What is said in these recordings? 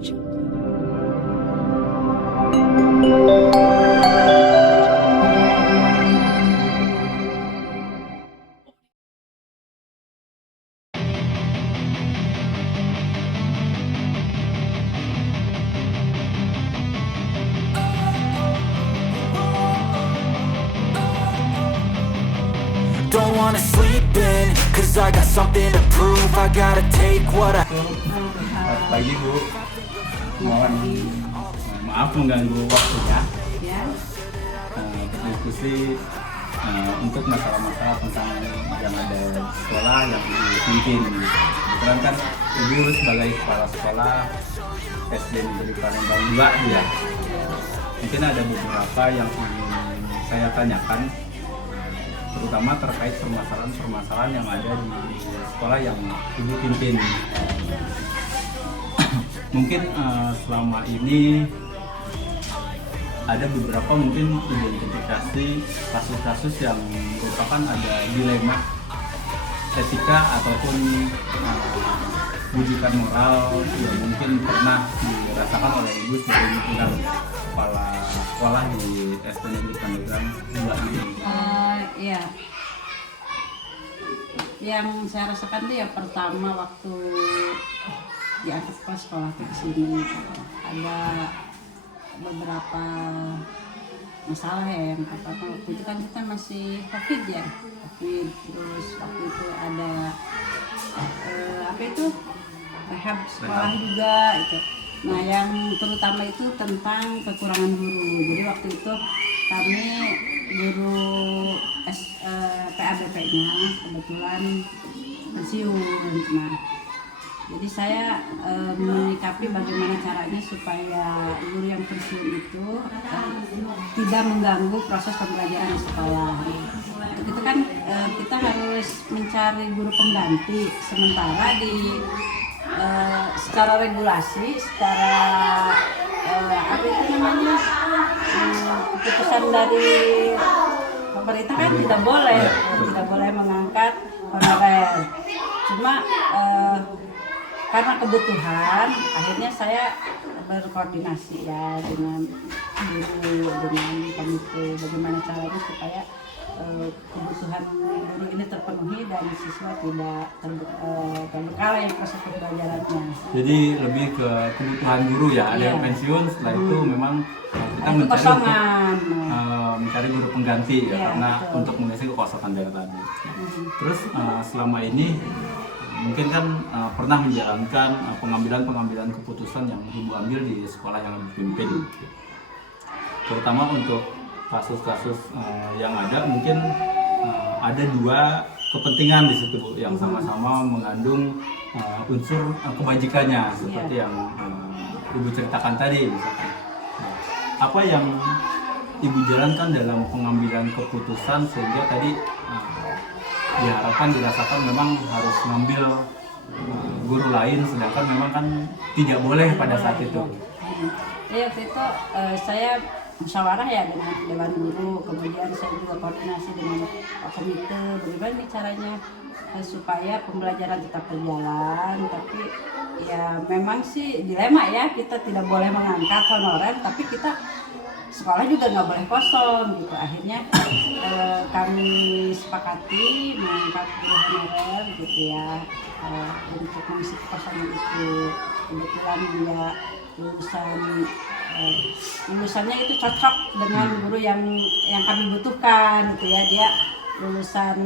Don't wanna sleep in, cause I got something to prove. I gotta take what I... Selamat pagi Bu, mohon maaf mengganggu waktunya. Berdiskusi untuk masalah-masalah tentang yang ada di sekolah yang dipimpin. Kebetulan kan Ibu sebagai kepala sekolah SD Negeri Palembang 2 ya. Mungkin ada beberapa yang ingin saya tanyakan, terutama terkait permasalahan-permasalahan yang ada di sekolah yang Ibu pimpin. Mungkin selama ini ada beberapa mungkin identifikasi kasus-kasus yang merupakan ada dilema etika ataupun bujukan moral yang mungkin pernah dirasakan oleh Ibu sebagai pimpinan kepala sekolah di SD Negeri Pandeglang 2 ini. Iya. Yang saya rasakan itu ya pertama waktu diangkat ke sekolah ke sini ada beberapa masalah ya. Yang pertama waktu itu kan kita masih COVID ya, terus waktu itu ada rehab sekolah juga itu. Nah yang terutama itu tentang kekurangan guru. Jadi waktu itu kami guru PABP-nya kebetulan pensiun. Nah jadi saya menyikapi bagaimana caranya supaya guru yang pensiun itu tidak mengganggu proses pembelajaran di sekolah. Untuk itu kan kita harus mencari guru pengganti, sementara di secara regulasi, secara keputusan dari pemerintah kan tidak boleh mengangkat honorer. Cuma karena kebutuhan, akhirnya saya berkoordinasi ya dengan guru, dengan komite, bagaimana caranya supaya kebutuhan guru ini terpenuhi dan siswa tidak terbengkalai proses pembelajarannya. Jadi lebih ke kebutuhan guru ya, ada yang pensiun, setelah itu memang kita mencari guru pengganti ya, karena betul, untuk mengisi kekosongan daerah tadi. Terus selama ini mungkin kan pernah menjalankan pengambilan keputusan yang Ibu ambil di sekolah yang dipimpin, terutama untuk kasus-kasus yang ada, mungkin ada dua kepentingan di situ yang sama-sama mengandung unsur kebajikannya seperti yang Ibu ceritakan tadi. Misalkan apa yang Ibu jalankan dalam pengambilan keputusan sehingga tadi diharapkan dirasakan memang harus mengambil guru lain, sedangkan memang kan tidak boleh pada saat itu. Ya waktu itu saya musyawarah ya dengan dewan guru, kemudian saya juga koordinasi dengan komite bagaimana caranya supaya pembelajaran tetap berjalan, tapi ya memang sih dilema ya, kita tidak boleh mengangkat honorer tapi kita sekolah juga nggak boleh kosong gitu. Akhirnya kami sepakati mengangkat guru honorer gitu ya, untuk mengisi kekosongan itu. Kebetulan dia lulusannya itu cocok dengan guru yang kami butuhkan gitu ya, dia lulusan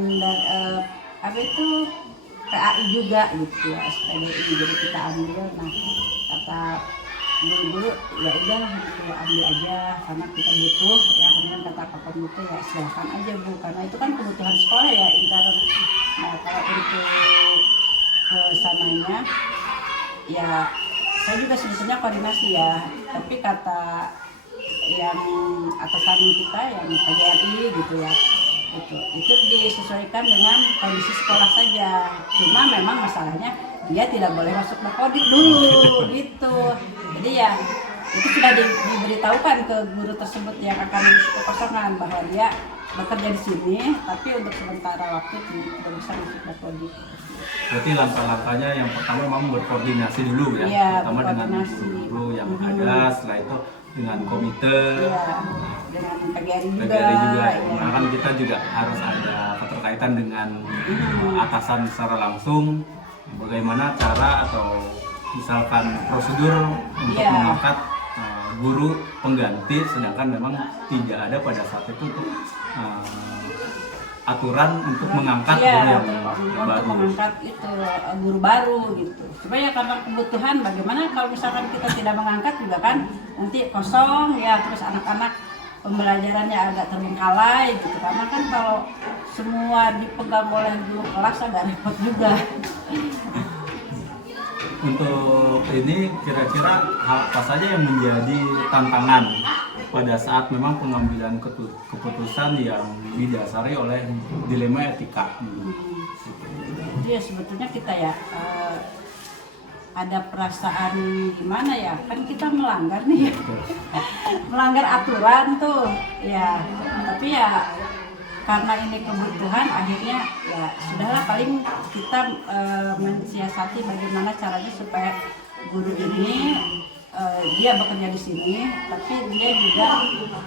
PAI juga gitu ya, SPDI, jadi kita ambil. Nah kata guru-guru ya udahlah gitu, ambil aja karena kita butuh ya. Kemudian kata Pak Komite ya silakan aja Bu, karena itu kan kebutuhan sekolah ya intern. Nah kalau untuk kesananya ya saya juga sebetulnya koordinasi ya, tapi kata yang atasan kita yang KJRI gitu ya, itu disesuaikan dengan kondisi sekolah saja. Cuma memang masalahnya dia tidak boleh masuk narkotik dulu gitu. Jadi ya itu sudah diberitahukan ke guru tersebut yang akan mengisi kekosongan bahwa dia bekerja di sini, tapi untuk sementara waktu tidak bisa masuk narkotik. Berarti langkah-langkahnya yang pertama memang berkoordinasi dulu ya, Iya, pertama dengan berkoordinasi. guru yang ada, setelah itu dengan komite, Iya, dengan PGRI juga. PGRI juga. Iya. Nah, kan kita juga harus ada keterkaitan dengan atasan secara langsung, bagaimana cara atau misalkan prosedur untuk Iya. mengangkat guru pengganti, sedangkan memang tidak ada pada saat itu tuh, aturan untuk mengangkat Iya, guru yang untuk baru. mengangkat itu guru baru gitu. Cuma ya karena kebutuhan, bagaimana kalau misalkan kita tidak mengangkat juga kan nanti kosong ya, terus anak-anak pembelajarannya agak terbengkalai gitu. Karena kan kalau semua dipegang oleh guru kelas agak repot juga. Untuk ini kira-kira hal apa saja yang menjadi tantangan pada saat memang pengambilan keputusan yang didasari oleh dilema etika. Jadi ya sebetulnya kita ya ada perasaan gimana ya, kan kita melanggar nih, melanggar aturan tuh ya, tapi ya karena ini kebutuhan akhirnya ya sudahlah, paling kita mensiasati bagaimana caranya supaya guru ini dia bekerja di sini, tapi dia juga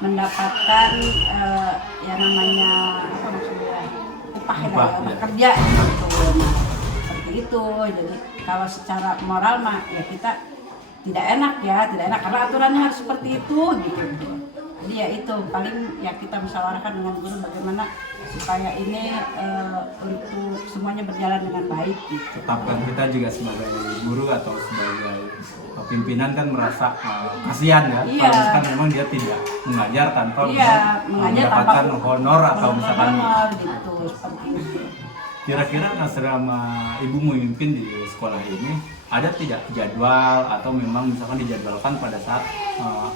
mendapatkan ya namanya apa maksudnya upah ya, bekerja gitu. Nah, seperti itu. Jadi kalau secara moral mah ya kita tidak enak karena aturannya harus seperti itu gitu. Jadi ya itu paling ya kita musyawarahkan dengan guru bagaimana supaya ini untuk semuanya berjalan dengan baik gitu. Tetapkan kita juga sebagai guru atau sebagai pimpinan kan merasa kasihan ya, Iya. kalau misalkan memang dia tidak mengajar tanpa mendapatkan honor atau misalkan gitu seperti itu. Kira-kira selama ibu memimpin di sekolah ini ada tidak jadwal atau memang misalkan dijadwalkan pada saat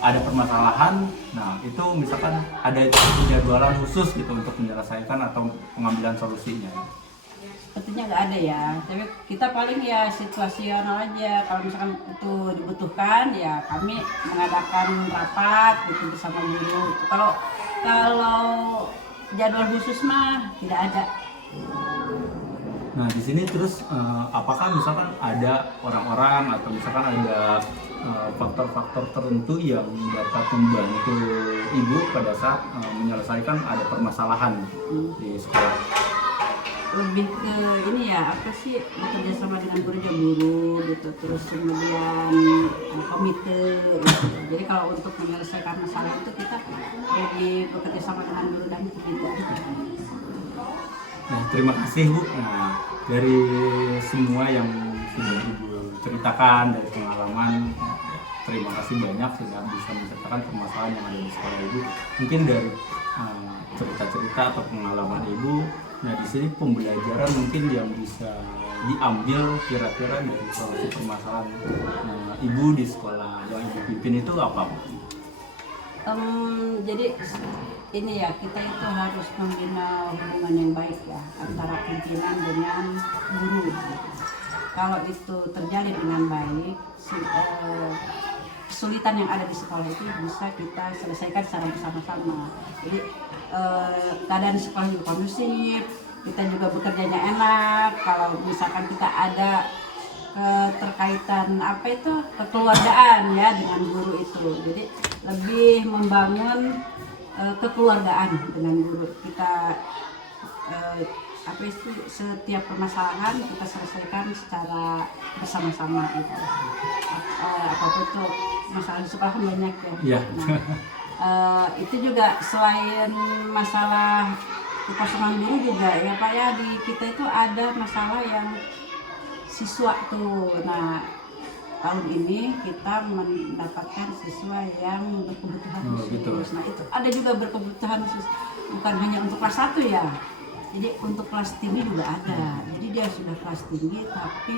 ada permasalahan, nah itu misalkan ada jadwalan khusus gitu untuk menyelesaikan atau pengambilan solusinya? Sepertinya nggak ada ya, tapi kita paling ya situasional aja. Kalau misalkan itu dibutuhkan ya kami mengadakan rapat gitu bersama guru. Kalau jadwal khusus mah tidak ada. Nah di sini terus apakah misalkan ada orang-orang atau misalkan ada faktor-faktor tertentu yang dapat membantu ibu pada saat menyelesaikan ada permasalahan di sekolah? Lebih ke ini ya, apa sih, bekerja sama dengan guru gitu, terus kemudian komite gitu. Jadi kalau untuk menyelesaikan masalah itu kita lebih bekerja sama dengan guru dan komite. Nah, terima kasih Bu. Nah, dari semua yang sudah Ibu ceritakan dari pengalaman, terima kasih banyak sudah bisa menceritakan permasalahan yang ada di sekolah Ibu. Mungkin dari cerita-cerita atau pengalaman Ibu, nah di sini pembelajaran mungkin yang bisa diambil kira-kira dari solusi permasalahan Ibu di sekolah yang Ibu pimpin itu apa Bu? Jadi ini ya, kita itu harus membina hubungan yang baik ya antara pimpinan dengan guru. Kalau itu terjalin dengan baik, kesulitan yang ada di sekolah itu bisa kita selesaikan secara bersama-sama. Jadi keadaan sekolah juga kondusif, kita juga bekerjanya enak. Kalau misalkan kita ada keterkaitan apa itu kekeluargaan ya dengan guru itu, jadi lebih membangun kekeluargaan dengan guru. Kita apa itu setiap permasalahan kita selesaikan secara bersama-sama gitu. Apapun itu masalah di sekolah banyak ya. Yeah. Nah, itu juga selain masalah kekosongan guru juga ya Pak ya, di kita itu ada masalah yang siswa tuh. Nah, tahun ini kita mendapatkan siswa yang berkebutuhan khusus. Gitu. Nah, itu ada juga berkebutuhan khusus, bukan hanya untuk kelas 1 ya. Jadi untuk kelas tinggi juga ada. Jadi dia sudah kelas tinggi tapi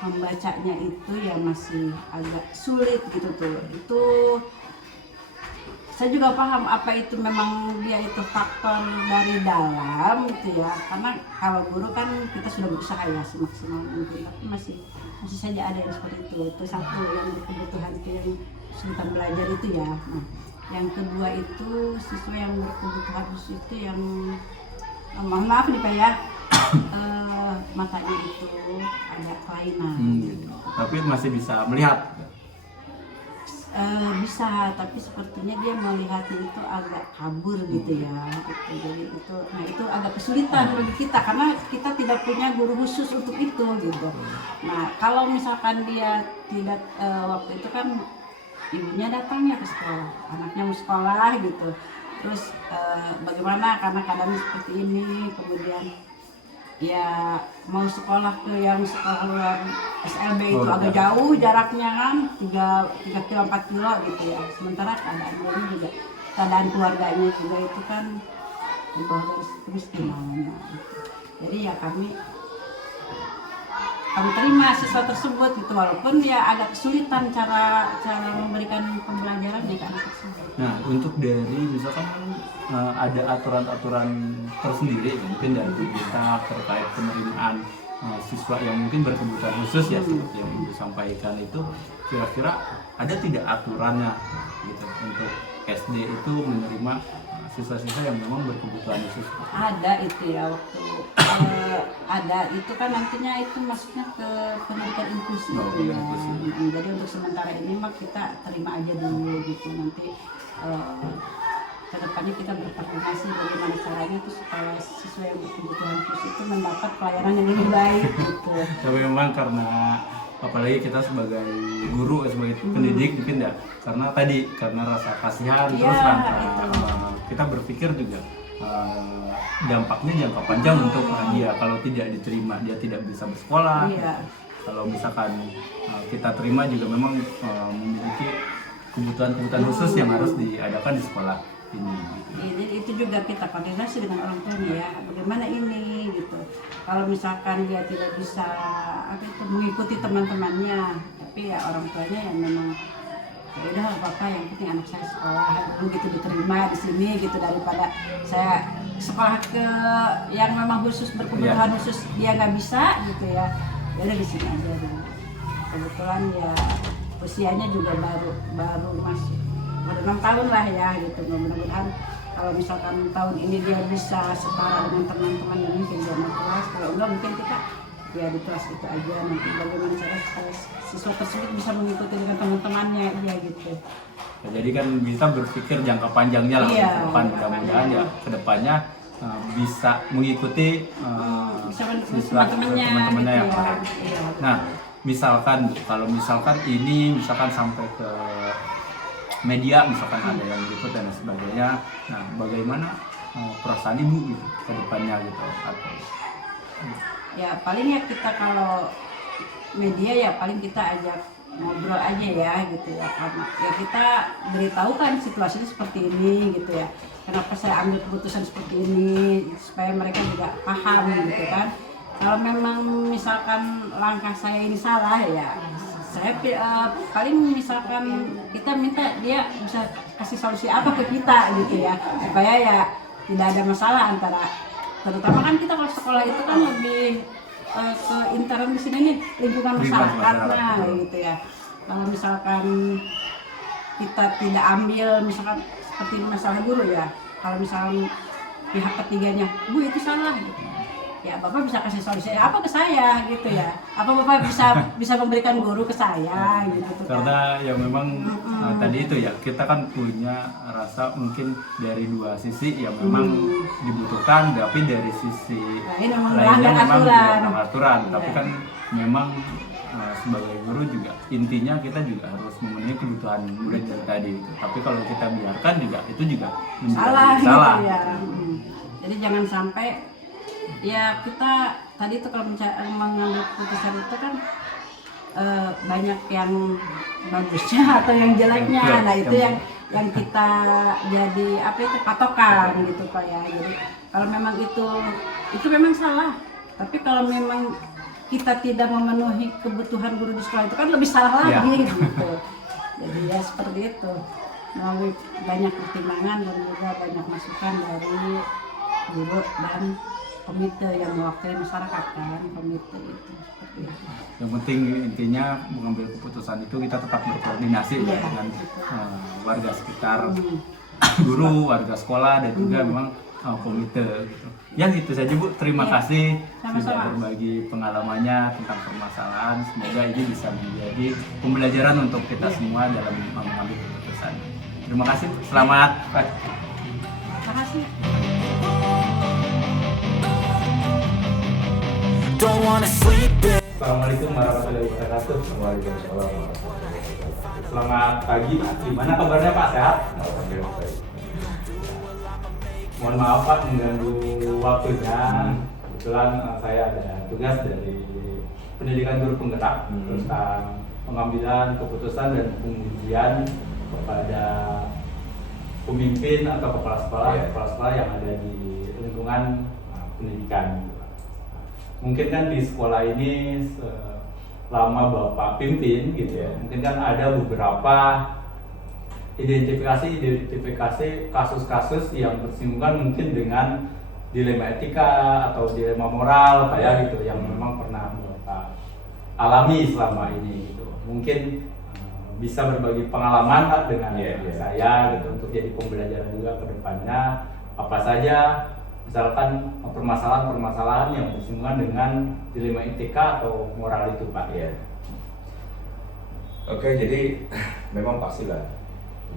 membacanya itu ya masih agak sulit gitu tuh. Itu saya juga paham apa itu memang dia itu faktor dari dalam gitu ya, karena kalau guru kan kita sudah berusaha ya semaksimal mungkin, tapi masih saja ada yang seperti itu satu yang berkebutuhan itu yang kesulitan belajar itu ya. Nah, yang kedua itu siswa yang berkebutuhan khusus itu yang mohon maaf nih Pak ya, matanya itu agak kelainan. Gitu. Tapi masih bisa melihat. Bisa, tapi sepertinya dia melihatnya itu agak kabur gitu ya. Gitu. Jadi itu agak kesulitan bagi kita karena kita tidak punya guru khusus untuk itu gitu. Nah kalau misalkan dia tidak waktu itu kan ibunya datangnya ke sekolah, anaknya mau sekolah gitu. Terus bagaimana karena keadaan seperti ini, kemudian ya mau sekolah ke yang sekolah SLB itu agak jauh jaraknya kan 3 kilo 4 kilo gitu ya. Sementara keadaan keluarganya juga itu kan di bawah garis kemiskinan. Jadi ya kami terima siswa tersebut gitu, walaupun ya agak kesulitan cara memberikan pembelajaran ya ke anak tersebut. Nah, untuk dari misalkan ada aturan-aturan tersendiri mungkin dari kita terkait penerimaan siswa yang mungkin berkebutuhan khusus ya seperti yang Ibu sampaikan itu, kira-kira ada tidak aturannya gitu untuk SD itu menerima siswa-siswa yang memang berkebutuhan khusus? Ada itu ya waktu ada itu kan nantinya itu masuknya ke pendidikan inklusi gitu ya. Jadi untuk sementara ini mah kita terima aja dulu gitu, nanti kedepannya kita berkoordinasi bagaimana caranya itu supaya siswa yang berkebutuhan khusus itu mendapat pelayanan yang lebih baik gitu. Tapi memang karena apalagi kita sebagai guru sebagai pendidik mungkin ya karena rasa kasihan terus kita berpikir juga dampaknya jangka panjang untuk dia kalau tidak diterima dia tidak bisa bersekolah. Kalau misalkan kita terima juga memang memiliki kebutuhan khusus yang harus diadakan di sekolah ini. Jadi itu juga kita koordinasi dengan orang tuanya ya, bagaimana ini gitu. Kalau misalkan dia tidak bisa mengikuti teman-temannya, tapi ya orang tuanya yang memang ya udah apa yang penting anak saya sekolah begitu diterima di sini gitu, daripada saya sekolah ke yang memang khusus berkebutuhan khusus dia nggak bisa gitu ya. Ya udah di sini aja dulu. Kebetulan ya usianya juga baru masih baru 6 tahun lah ya gitu. Mudah-mudahan kalau misalkan tahun ini dia bisa setara dengan teman-teman yang mungkin dia mau kelas, kalau enggak mungkin kita ya di kelas itu aja, nanti bagaimana cara supaya siswa tersebut bisa mengikuti dengan teman-temannya ya gitu. Ya, jadi kan bisa berpikir jangka panjangnya lah ke depan, mudah-mudahan ya ke depannya bisa mengikuti siswa teman-temannya yang lain. Nah, misalkan kalau misalkan ini sampai ke media, misalkan ada yang meliput dan sebagainya, nah bagaimana perasaan Ibu gitu ke depannya gitu? Ya paling ya kita kalau media ya paling kita ajak ngobrol aja ya gitu ya, karena ya kita beritahukan situasinya seperti ini gitu ya, kenapa saya ambil keputusan seperti ini supaya mereka juga paham gitu kan. Kalau memang misalkan langkah saya ini salah ya saya paling misalkan kita minta dia bisa kasih solusi apa ke kita gitu ya, supaya ya tidak ada masalah antara, terutama kan kita kalau sekolah itu kan lebih ke intern di sini nih lingkungan masyarakat nah gitu ya. Kalau misalkan kita tidak ambil misalkan seperti masalah guru ya, kalau misalkan pihak ketiganya Bu itu salah gitu, ya Bapak bisa kasih solusi apa ke saya gitu ya, apa Bapak bisa memberikan guru ke saya gitu kan. Karena ya memang tadi itu ya kita kan punya rasa mungkin dari dua sisi yang memang dibutuhkan, tapi dari sisi lainnya memang juga aturan. Tapi kan memang sebagai guru juga intinya kita juga harus memenuhi kebutuhan murid dari tadi gitu. Tapi kalau kita biarkan juga itu juga menjadi salah gitu ya. Jadi jangan sampai ya kita tadi itu kalau mengambil keputusan itu kan banyak yang bagusnya atau yang jeleknya. Nah itu yang kita jadi patokan gitu Pak ya. Jadi kalau memang itu memang salah, tapi kalau memang kita tidak memenuhi kebutuhan guru di sekolah itu kan lebih salah lagi gitu. Jadi ya seperti itu, melalui banyak pertimbangan dan juga banyak masukan dari guru dan komite yang mewakili masyarakat kan, komite itu seperti itu. Yang penting intinya mengambil keputusan itu kita tetap berkoordinasi dengan warga sekitar, guru, warga sekolah, dan juga memang komite gitu. Ya itu saja Bu, terima kasih Sama-sama. sudah berbagi pengalamannya tentang permasalahan. Semoga ini bisa menjadi pembelajaran untuk kita semua dalam mengambil keputusan. Terima kasih, selamat pagi. Terima kasih. Don't wanna sleep in. Assalamualaikum warahmatullahi wabarakatuh. Waalaikumsalam warahmatullahi wabarakatuh. Selamat pagi Pak, gimana kabarnya Pak, sehat? Alhamdulillah baik. Mohon maaf Pak mengganggu waktunya. Kebetulan saya ada tugas dari pendidikan guru penggerak tentang pengambilan keputusan dan pengujian kepada pemimpin atau kepala sekolah yang ada di lingkungan pendidikan. Mungkin kan di sekolah ini selama Bapak pimpin gitu ya, mungkin kan ada beberapa identifikasi kasus-kasus yang bersinggungan mungkin dengan dilema etika atau dilema moral kayak gitu yang memang pernah Bapak alami selama ini gitu. Mungkin bisa berbagi pengalaman Pak dengan saya gitu untuk jadi pembelajaran juga ke depannya apa saja misalkan permasalahan-permasalahan yang bersinggungan dengan dilema etika atau moral itu Pak. Ya. Oke, jadi memang pastilah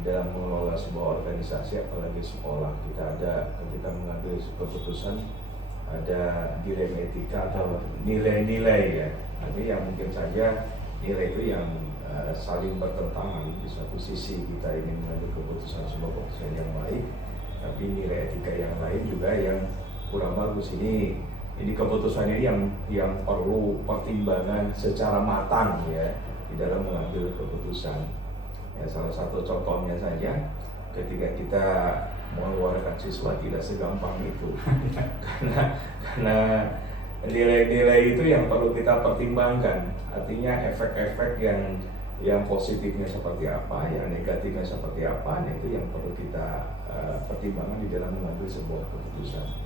dalam mengelola sebuah organisasi apalagi sekolah kita mengambil keputusan ada dilema etika atau nilai-nilai ya. Nanti yang mungkin saja nilai itu yang saling bertentangan. Di satu sisi kita ingin mengambil keputusan sebuah keputusan yang baik, tapi nilai etika yang lain juga yang kurang bagus. Ini keputusan ini yang perlu pertimbangan secara matang ya di dalam mengambil keputusan. Ya, salah satu contohnya saja ketika kita mengeluarkan siswa tidak segampang itu karena nilai-nilai itu yang perlu kita pertimbangkan. Artinya efek-efek yang positifnya seperti apa, yang negatifnya seperti apa, nah itu yang perlu kita pertimbangkan di dalam mengambil sebuah keputusan.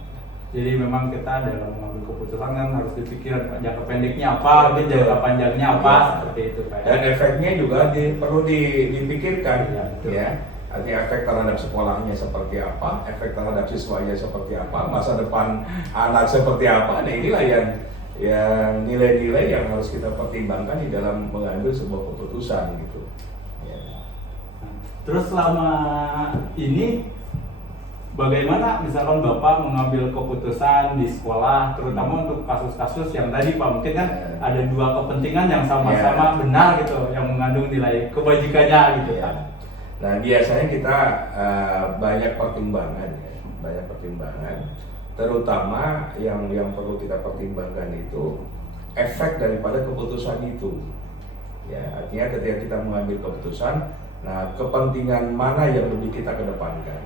Jadi memang kita dalam mengambil keputusan kan harus dipikirkan jangka pendeknya apa, jangka panjangnya apa, seperti itu Pak. Dan efeknya juga perlu dipikirkan betul. ya. Artinya efek terhadap sekolahnya seperti apa, efek terhadap siswanya seperti apa, masa depan anak seperti apa. Nah inilah yang nilai-nilai yang harus kita pertimbangkan di dalam mengambil sebuah keputusan gitu. Ya. Terus selama ini bagaimana misalkan Bapak mengambil keputusan di sekolah, terutama untuk kasus-kasus yang tadi Pak, mungkin kan ada dua kepentingan yang sama-sama benar gitu, yang mengandung nilai kebajikannya gitu ya. Nah biasanya kita banyak pertimbangan terutama yang perlu kita pertimbangkan itu efek daripada keputusan itu. Ya, artinya ketika kita mengambil keputusan, nah kepentingan mana yang lebih kita kedepankan?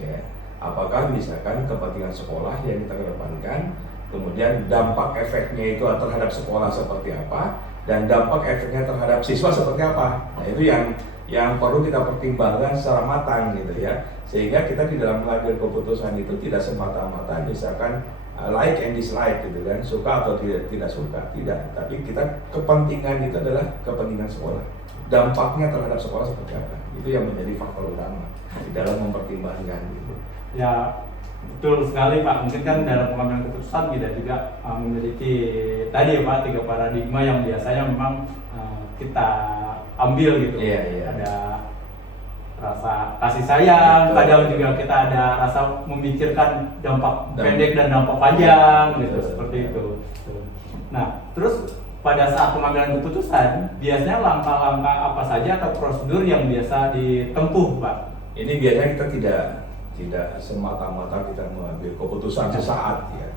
Ya, apakah misalkan kepentingan sekolah yang kita kedepankan, kemudian dampak efeknya itu terhadap sekolah seperti apa, dan dampak efeknya terhadap siswa seperti apa? Nah itu yang perlu kita pertimbangkan secara matang gitu ya, sehingga kita di dalam mengambil keputusan itu tidak semata-mata misalkan like and dislike gitu kan, suka atau tidak suka, tidak, tapi kita kepentingan itu adalah kepentingan sekolah, dampaknya terhadap sekolah seperti apa, itu yang menjadi faktor utama di dalam mempertimbangkan gitu. Ya betul sekali Pak, mungkin kan dalam pengambilan keputusan kita juga memiliki tadi ya Pak 3 paradigma yang biasanya memang kita ambil gitu. Ada rasa kasih sayang, kadang juga kita ada rasa memikirkan dampak pendek dan dampak panjang gitu, seperti itu. Nah terus pada saat pengambilan keputusan biasanya langkah-langkah apa saja atau prosedur yang biasa ditempuh Pak? Ini biasanya kita tidak semata-mata kita mengambil keputusan sesaat ya,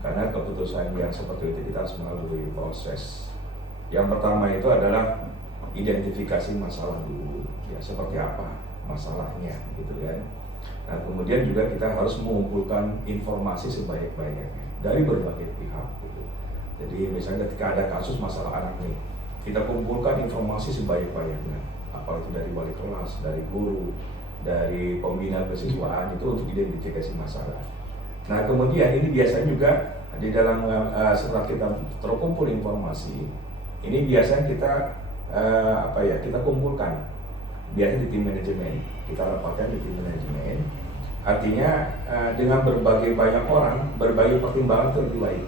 karena keputusan yang seperti itu kita harus melalui proses. Yang pertama itu adalah identifikasi masalah dulu ya, seperti apa masalahnya gitu kan. Nah kemudian juga kita harus mengumpulkan informasi sebanyak-banyaknya dari berbagai pihak gitu. Jadi misalnya ketika ada kasus masalah anak nih, kita kumpulkan informasi sebanyak-banyaknya, apalagi dari wali kelas, dari guru, dari pembina kesiswaan itu untuk identifikasi masalah. Nah kemudian ini biasanya juga di dalam setelah kita terkumpul informasi, ini biasanya kita kita kumpulkan biasanya di tim manajemen, kita rapatkan di tim manajemen, Artinya dengan berbagai banyak orang, berbagai pertimbangan itu lebih baik.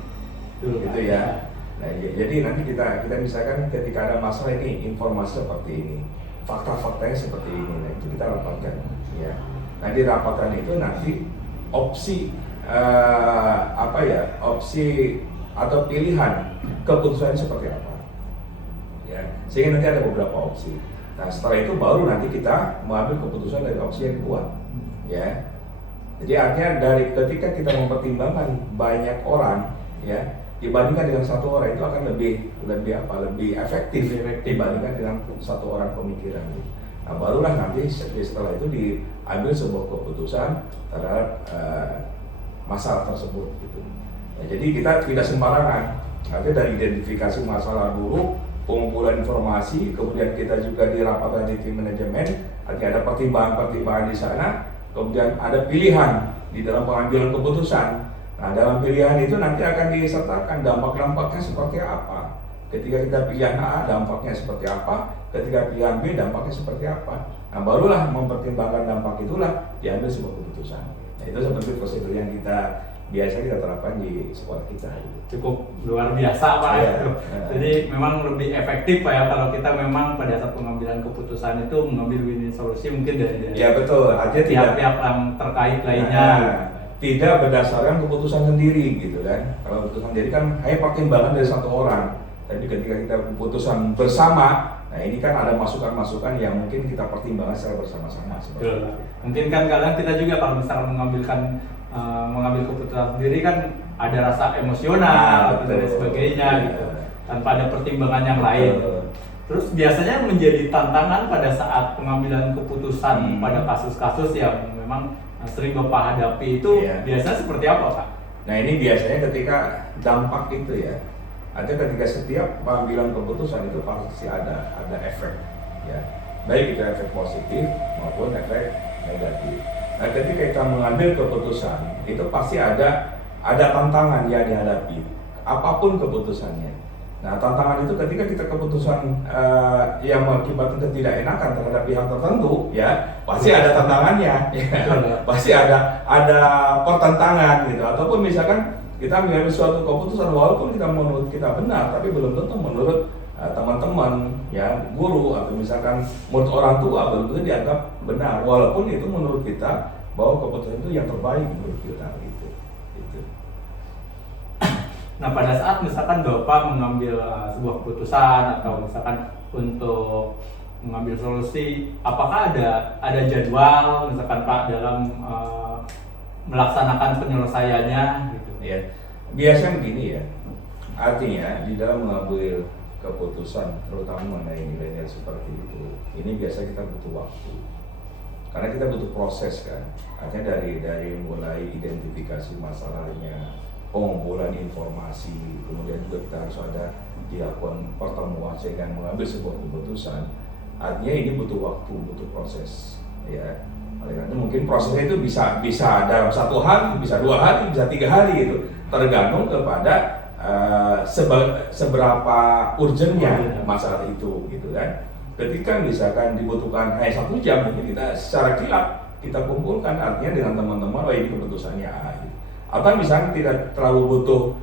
Gitu ya. Nah, jadi nanti kita misalkan ketika ada masalah ini, informasi seperti ini, fakta-faktanya seperti ini, nah itu kita rapatkan. Ya. Nah di rapatan itu nanti opsi opsi atau pilihan keputusan seperti apa. Ya, sehingga nanti ada beberapa opsi. Nah setelah itu baru nanti kita mengambil keputusan dari opsi yang kuat. Ya. Jadi artinya dari ketika kita mempertimbangkan banyak orang, ya, dibandingkan dengan satu orang itu akan lebih efektif dibandingkan dengan satu orang pemikiran. Nah barulah nanti setelah itu diambil sebuah keputusan terhadap masalah tersebut gitu. Nah, jadi kita tidak sembarangan. Artinya dari identifikasi masalah dulu, pengumpulan informasi, kemudian kita juga di rapatan di tim manajemen, artinya ada pertimbangan-pertimbangan di sana, kemudian ada pilihan di dalam pengambilan keputusan. Nah, dalam pilihan itu nanti akan disertakan dampak-dampaknya seperti apa. Ketika kita pilihan A, dampaknya seperti apa. Ketika pilihan B, dampaknya seperti apa. Nah, barulah mempertimbangkan dampak itulah diambil sebuah keputusan. Nah, itu seperti prosedur yang biasa kita terapkan di sekolah kita. Cukup luar biasa Pak. Ya. Jadi memang lebih efektif Pak ya kalau kita memang pada saat pengambilan keputusan itu mengambil win-win solusi mungkin dari ya betul. Artinya pihak-pihak yang terkait lainnya. Tidak berdasarkan keputusan sendiri gitu kan. Kalau keputusan sendiri kan hanya pertimbangan dari satu orang. Tapi ketika kita keputusan bersama, nah ini kan ada masukan-masukan yang mungkin kita pertimbangkan secara bersama-sama. Betul. Mungkin kan kadang kita juga kalau misalnya mengambil keputusan sendiri kan ada rasa emosional dan sebagainya gitu. Tanpa ada pertimbangan yang lain. Terus biasanya menjadi tantangan pada saat pengambilan keputusan pada kasus-kasus yang memang sering Bapak hadapi itu biasanya seperti apa Pak? Nah ini biasanya ketika dampak itu ya, artinya ketika setiap pengambilan keputusan itu pasti ada efek, ya, baik itu efek positif maupun efek negatif. Nah ketika kita mengambil keputusan itu pasti ada tantangan yang dihadapi, apapun keputusannya. Nah tantangan itu ketika kita keputusan yang mengakibatkan ketidakenakan terhadap pihak tertentu, ya pasti ada tantangannya, ya. Pasti ada pertentangan gitu. Ataupun misalkan kita mengambil suatu keputusan walaupun kita menurut kita benar, tapi belum tentu menurut teman-teman, ya guru atau misalkan menurut orang tua belum tentu dianggap benar, walaupun itu menurut kita bahwa keputusan itu yang terbaik menurut kita gitu. Nah pada saat misalkan Bapak mengambil sebuah keputusan atau misalkan untuk mengambil solusi, apakah ada jadwal misalkan Pak dalam melaksanakan penyelesaiannya gitu? Ya, biasanya begini ya, artinya di dalam mengambil keputusan terutama mengenai nilai-nilai seperti itu, ini biasa kita butuh waktu. Karena kita butuh proses kan, artinya dari mulai identifikasi masalahnya, pengumpulan informasi, kemudian juga kita harus ada dilakukan pertemuan sehingga mengambil sebuah keputusan. Artinya ini butuh waktu, butuh proses, ya. Oleh karena itu mungkin prosesnya itu bisa dalam 1 hari, bisa 2 hari, bisa 3 hari gitu, tergantung kepada seberapa urgentnya masalah itu, gitu kan. Ketika misalkan dibutuhkan hanya 1 jam, mungkin kita secara kilat kita kumpulkan, artinya dengan teman-teman, ini keputusannya A. Gitu. Atau misalnya tidak terlalu butuh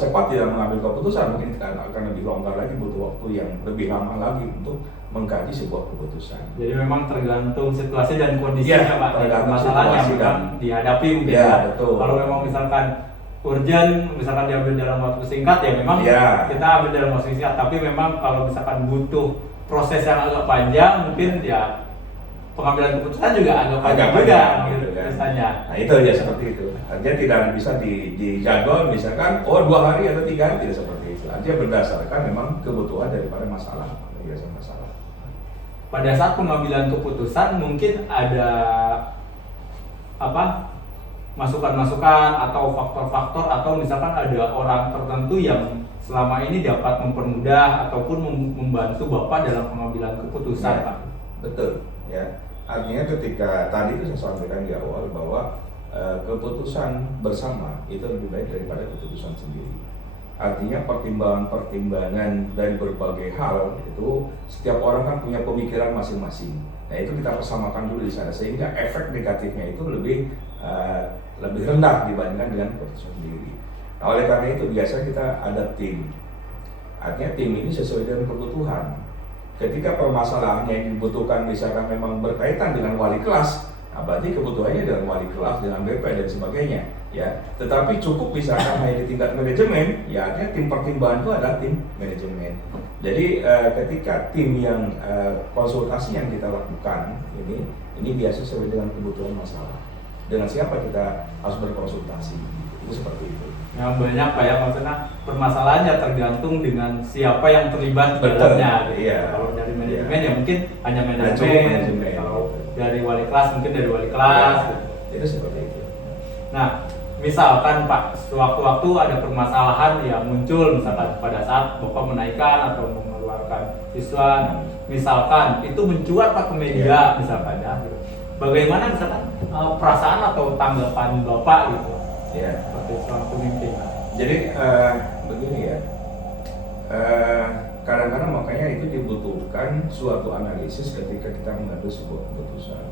cepat dalam mengambil keputusan, mungkin kita akan lebih longgar lagi, butuh waktu yang lebih lama lagi untuk mengkaji sebuah keputusan. Jadi memang tergantung situasi dan kondisinya Pak, tergantung masalahnya yang dihadapi mungkin. Betul. Kalau memang misalkan urgent, misalkan diambil dalam waktu singkat ya memang kita ambil dalam waktu singkat. Tapi memang kalau misalkan butuh proses yang agak panjang, mungkin ya pengambilan keputusan juga agak panjang juga gitu biasanya. Nah itu ya seperti itu. Artinya tidak bisa dijadwal misalkan 2 hari atau 3 hari, tidak seperti itu. Artinya berdasarkan memang kebutuhan daripada masalah. Pada saat pengambilan keputusan mungkin ada masukan-masukan atau faktor-faktor atau misalkan ada orang tertentu yang selama ini dapat mempermudah ataupun membantu Bapak dalam pengambilan keputusan Pak. Betul ya. Artinya ketika tadi itu saya sampaikan di awal bahwa keputusan bersama itu lebih baik daripada keputusan sendiri. Artinya pertimbangan-pertimbangan dari berbagai hal itu setiap orang kan punya pemikiran masing-masing. Nah itu kita persamakan dulu di sana sehingga efek negatifnya itu lebih rendah dibandingkan dengan keputusan sendiri. Nah, oleh karena itu biasa kita ada tim. Artinya tim ini sesuai dengan kebutuhan. Ketika permasalahan yang dibutuhkan misalkan memang berkaitan dengan wali kelas, nah berarti kebutuhannya dengan wali kelas, dengan BP dan sebagainya. Ya, tetapi cukup misalkan hanya di tingkat manajemen, ya artinya tim pertimbangan itu adalah tim manajemen. Jadi ketika tim yang konsultasi yang kita lakukan ini biasa sesuai dengan kebutuhan masalah. Dengan siapa kita harus berkonsultasi, itu seperti itu. Ya banyak Pak ya, maksudnya permasalahannya tergantung dengan siapa yang terlibat di dalamnya. Gitu. Iya. Kalau dari manajemen ya mungkin hanya manajemen. manajemen. Kalau dari wali kelas mungkin dari wali kelas. Ya, gitu. itu seperti itu. Nah, misalkan Pak, sewaktu-waktu ada permasalahan yang muncul, misalkan pada saat Bapak menaikkan atau mengeluarkan siswa, misalkan itu mencuat Pak ke media, misalkan ya. Gitu. Bagaimana misalkan perasaan atau tanggapan Bapak gitu? Ya. Sebagai seorang pemimpin. Jadi begini ya, kadang-kadang makanya itu dibutuhkan suatu analisis ketika kita mengambil sebuah keputusan.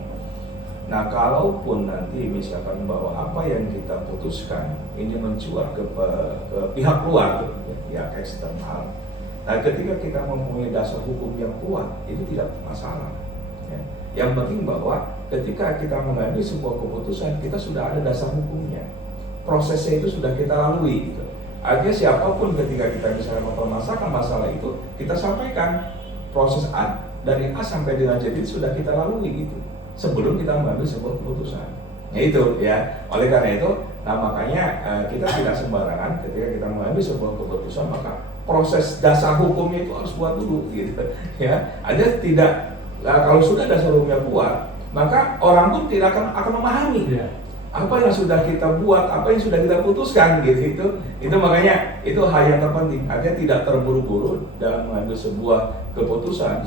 Nah, kalaupun nanti misalkan bahwa apa yang kita putuskan ini mencuat ke pihak luar, pihak eksternal. Nah, ketika kita mempunyai dasar hukum yang kuat, itu tidak masalah. Ya. Yang penting bahwa ketika kita mengambil sebuah keputusan, kita sudah ada dasar hukumnya. Prosesnya itu sudah kita lalui. Gitu. Artinya siapapun ketika kita misalnya mempermasalahkan masalah itu, kita sampaikan proses A dari A sampai dengan Z itu sudah kita lalui gitu. Sebelum kita mengambil sebuah keputusan. Nah itu ya, oleh karena itu, nah makanya kita tidak sembarangan ketika kita mengambil sebuah keputusan, maka proses dasar hukumnya itu harus buat dulu gitu ya. Ada tidak, kalau sudah dasar hukumnya kuat, maka orang pun tidak akan memahami apa yang sudah kita buat, apa yang sudah kita putuskan gitu. Itu makanya itu hal yang terpenting. Artinya tidak terburu-buru dalam mengambil sebuah keputusan,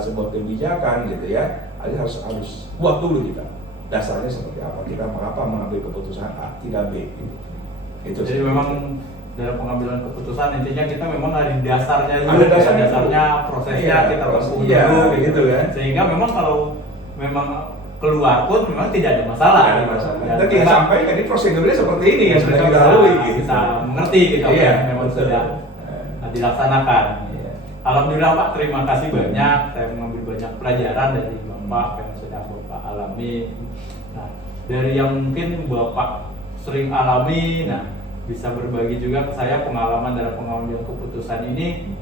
sebuah kebijakan gitu ya. Harus buat dulu kita dasarnya seperti apa, kita mengapa mengambil keputusan A tidak B gitu. Itu jadi memang dalam pengambilan keputusan intinya kita memang ada dasarnya dulu, ada dasarnya prosesnya kita tempuh dulu gitu kan. Sehingga memang kalau memang keluar pun memang tidak ada masalah. Tidak ada masalah. Kita tidak sampai jadi prosedurnya seperti ini yang sudah kita lalui gitu. Bisa mengerti gitu memang sudah dilaksanakan. Alhamdulillah Pak, terima kasih banyak. Saya mengambil banyak pelajaran dari Bapak yang sudah Bapak alami. Nah, dari yang mungkin Bapak sering alami, nah bisa berbagi juga ke saya pengalaman dalam pengambilan keputusan ini.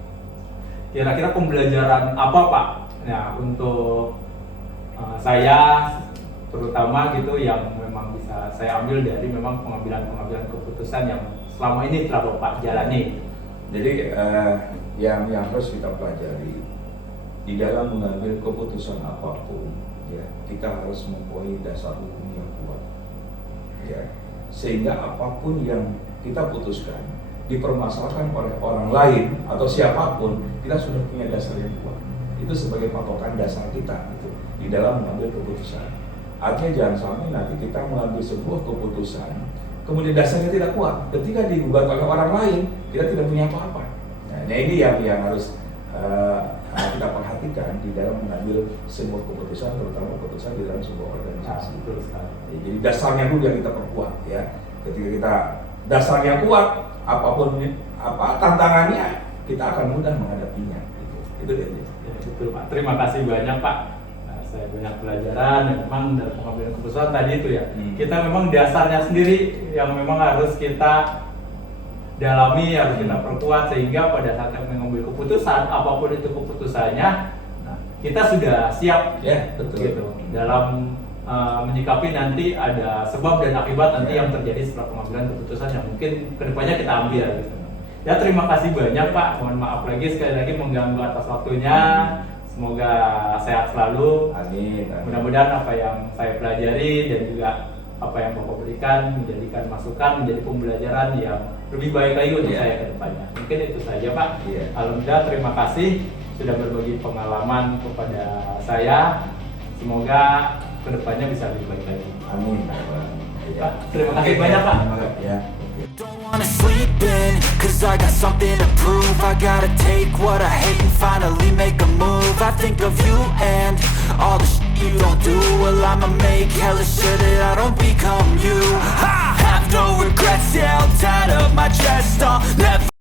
Kira-kira pembelajaran apa Pak? Nah, untuk saya terutama gitu yang memang bisa saya ambil dari memang pengambilan keputusan yang selama ini telah Bapak jalani. Jadi yang harus kita pelajari di dalam mengambil keputusan apapun, ya kita harus mempunyai dasar hukum yang kuat, ya sehingga apapun yang kita putuskan dipermasalahkan oleh orang lain atau siapapun, kita sudah punya dasar yang kuat. Itu sebagai patokan dasar kita gitu, di dalam mengambil keputusan. Artinya jangan sampai nanti kita mengambil sebuah keputusan kemudian dasarnya tidak kuat, ketika digugat oleh orang lain kita tidak punya apa-apa. Nah ini yang harus kita perhatikan di dalam mengambil sebuah keputusan, terutama keputusan di dalam sebuah organisasi. Jadi dasarnya dulu yang kita perkuat ya. Ketika kita dasarnya kuat, apapun tantangannya kita akan mudah menghadapinya. Itu dia. Ya, betul Pak. Terima kasih banyak Pak. Saya banyak pelajaran dan memang dalam pengambilan keputusan tadi itu ya kita memang dasarnya sendiri yang memang harus kita dalami, harus kita perkuat sehingga pada saat kita mengambil keputusan apapun itu keputusannya, nah, kita sudah siap ya betul gitu dalam menyikapi nanti ada sebab dan akibat nanti yang terjadi setelah pengambilan keputusan yang mungkin kedepannya kita ambil gitu. Ya terima kasih banyak Pak, mohon maaf lagi sekali lagi mengganggu atas waktunya. Semoga sehat selalu. Amin. Mudah-mudahan apa yang saya pelajari dan juga apa yang Bapak berikan menjadikan masukan, menjadi pembelajaran yang lebih baik lagi untuk saya ke depannya. Mungkin itu saja Pak. Alhamdulillah, terima kasih sudah berbagi pengalaman kepada saya. Semoga ke depannya bisa lebih baik lagi. Amin. Pak, terima kasih banyak Pak. Ya. Don't wanna sleep in, cause I got something to prove. I gotta take what I hate and finally make a move. I think of you and all the shit you don't do. Well, I'ma make hella sure that I don't become you. I have no regrets, yeah, I'll tie up my chest. I'll never